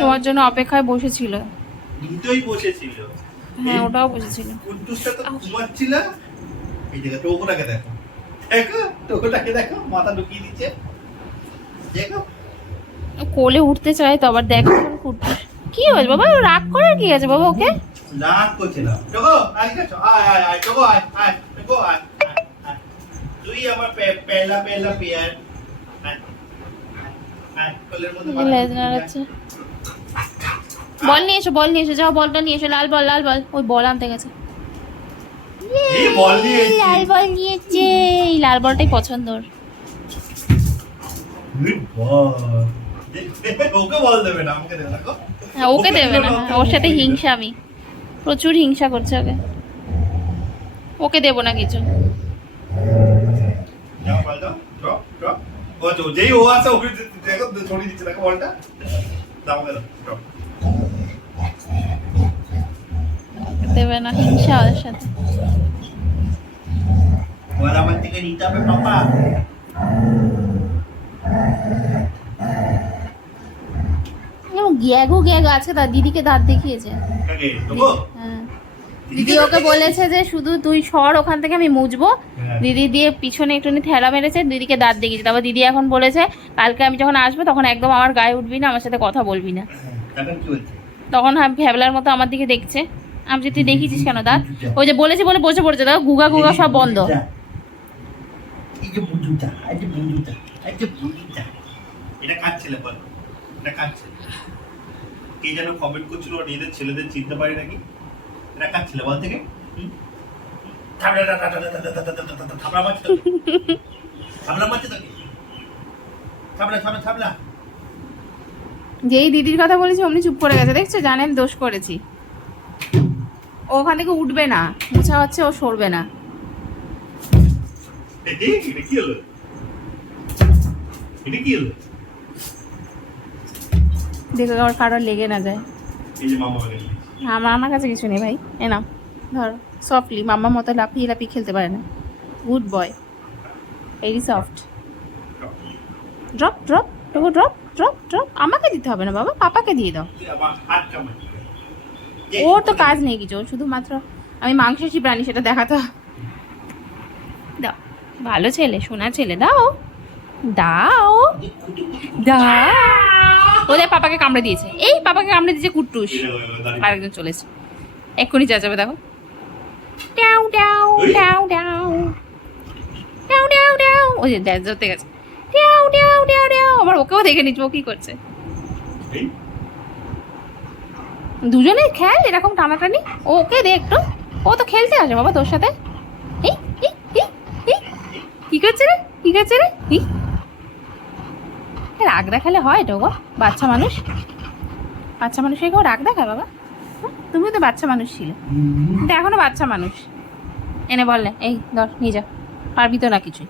তোমার জন্য অপেক্ষায় বসেছিল। নিতেই বসেছিল। হ্যাঁ ওটাও বসেছিল। কুদ্দুসটা তো ঘুমাচ্ছিল। এই দেখো টোকোটাকে দেখো। দেখো টোকোটাকে দেখো মাথা ঢুকিয়ে দিচ্ছে। দেখো। কোলে উঠতে চায় তো আবার দেখো কি হয়েছে বাবা? রাগ করার কি আছে বাবা ওকে? রাগ করছে না টোকো আয় গেছো আয় আয় আয় টোকো আয় আয় টোকো আয় আয়, আয়। তুই আমার পেলা পেলা পেয়ার আয়, আয়, আয়, কোলের মধ্যে মাথা লেজ নাড়াচ্ছে। বল নিয়ে এসো বল নিয়ে এসো যাও বলটা নিয়ে এসো লাল বল লাল বল। ওই বল আনতে গেছে। লাল বল নিয়েছে। এই লাল বলটাই পছন্দ ওর। হ্যাঁ ওকে দেবে না। ওর সাথে হিংসা আমি। প্রচুর হিংসা করছে ওকে। ওকে দেবো না কিছু যাও বল দাও ড্রপ ড্রপ ও যেই ও আসে ওকে দেখো ছড়িয়ে দিচ্ছে দেখো বলটা। দাও ড্রপ দেবে না হিংসা ওদের সাথে। বল আমার থেকে নিতে হবে পাপা। ও গ্যাগো গ্যাগো আজকে তার দিদিকে দাঁত দেখিয়েছে। হ্যাঁ। দিদি ওকে বলেছে যে শুধু তুই সর ওখান থেকে আমি মুছবো। হ্যাঁ। দিদি দিয়ে পিছনে একটুখানি ঠেলা মেরেছে দিদিকে দাঁত দেখিয়েছে। তারপর দিদি এখন বলেছে কালকে আমি যখন আসব তখন একদম আমার গায়ে উঠবি না আমার সাথে কথা বলবি না। তখন ভ্যাবলার মতো আমার দিকে দেখছে। আমি যে তুই দেখিয়েছিস কেন দাঁত? ওই যে বলেছি বলে বসে পড়েছে দেখো গুগা গুগা সব বন্ধ। এটা কার ছেলে বল? এটা কার ছেলে? কে যেন কমেন্ট করছিল নিজেদের ছেলেদের চিনতে পারি নাকি? যেই দিদির কথা বলেছি অমনি চুপ করে গেছে। দেখছ? জানেন দোষ করেছি। ও ওখান থেকে উঠবে না। মুছা হচ্ছে ও সরবে না। দেখো আবার কারোর লেগে না যায়। এই যে মামা আমার আমার কাছে কিছু নেই ভাই। এ নাও, ধর সফটলি মাম্মা মতো লাফিয়ে লাফিয়ে খেলতে পারে না। Good boy very soft drop drop টুকু ড্রপ ড্রপ ড্রপ আমাকে দিতে হবে না বাবা, পাপাকে দিয়ে দাও। ওর তো কাজ নেই কিছু শুধুমাত্র আমি মাংসাশী প্রাণী, সেটা দেখাতে। দাও, ভালো ছেলে, সোনা ছেলে, দাও। দাও। দাও। ওদের পাপাকে কামড়ে দিয়েছে। এই পাপাকে কামড়ে দিয়েছে কুট্টুস। আরেকজন চলেছে এক্ষুনি যা যাবে দেখো। ডাউ ডাউ ডাউ ডাউ ডাউ ডাউ ডাউ ওই যে ড্যান্স ধরতে গেছে। ডাউ ডাউ ডাউ ডাউ আবার ওকেও দেখে নিচ্ছি ও কি করছে? দুজনে খেল এরকম টানাটানি। ওকে দে একটু। ও তো খেলতে আসে বাবা তোর সাথে। কি করছে রে? কি করছে রে। এ, রাগ দেখালে হয় এটা গো বাচ্চা মানুষ? বাচ্চা মানুষের কেউ রাগ দেখায় বাবা? তুমি তুমিও তো বাচ্চা মানুষ ছিল। কিন্তু এখনও বাচ্চা মানুষ। এনে বললে এই ধর নিয়ে যা। পারবি তো না কিছুই।